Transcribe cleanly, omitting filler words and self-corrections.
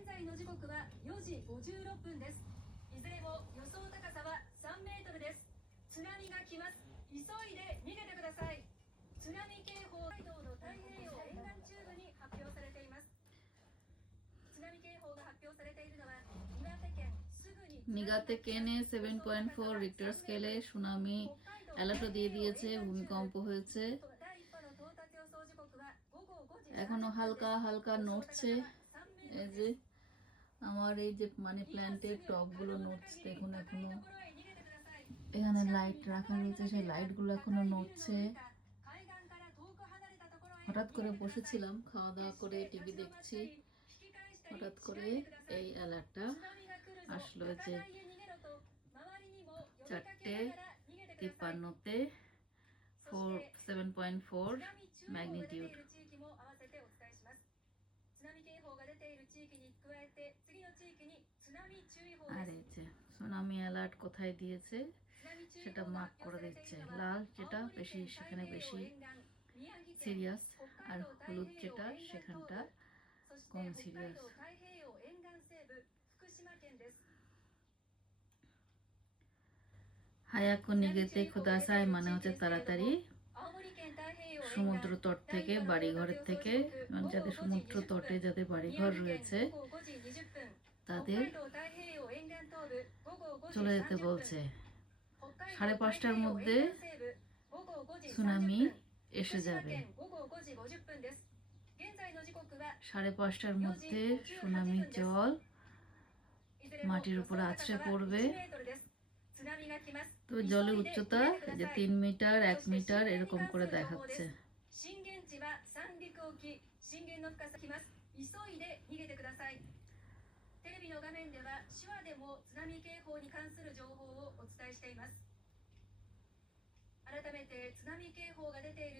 現在の時刻は4時56分です。いずれも予想高さは3メートルです。津波が来ます。急いで逃げてください。津波警報、北海道の太平洋沿岸中部に発表されています。津波警報が発表されているのは岩手県すぐにনিগাতে কেনে 7.4 রিক্টার স্কেলে সুনামি অ্যালার্টও দিয়ে দিয়েছে, ভূমিকম্প হয়েছে। এখনো হালকা হালকা নড়ছে। এই যে আমার এই যে মানি প্ল্যান্টের টপগুলো নড়ছে, দেখুন এখনো এখানে লাইট রাখা রয়েছে, সেই লাইটগুলো এখনো নড়ছে। হঠাৎ করে বসেছিলাম খাওয়া দাওয়া করে টিভি দেখছি, হঠাৎ করে এই অ্যালার্টটা আসলো যে 4:53-তে 7.4 ম্যাগনিটিউড। আর এই যে সুনামি অ্যালার্ট কোথায় দিয়েছে সেটা মার্ক করে দিচ্ছে। লাল যেটা বেশি, সেখানে বেশি সিরিয়াস, আর হলুদ যেটা সেখানটা কম সিরিয়াস। হায়াকো নিগেতে খোদাসাই মানে হচ্ছে তাড়াতাড়ি সমুদ্র তট থেকে, বাড়িঘরের থেকে, যাদের সমুদ্র তটে যাদের বাড়িঘর রয়েছে তাদের চলে যেতে বলছে। 5:30টার মধ্যে সুনামি এসে যাবে। 5:30টার মধ্যে সুনামির জল মাটির উপর আছড়ে পড়বে। তো জলের উচ্চতা যে 3 মিটার 1 মিটার এরকম করে দেখাচ্ছে।テレビの画面では手話でも津波警報に関する情報をお伝えしています。改めて津波警報が出ている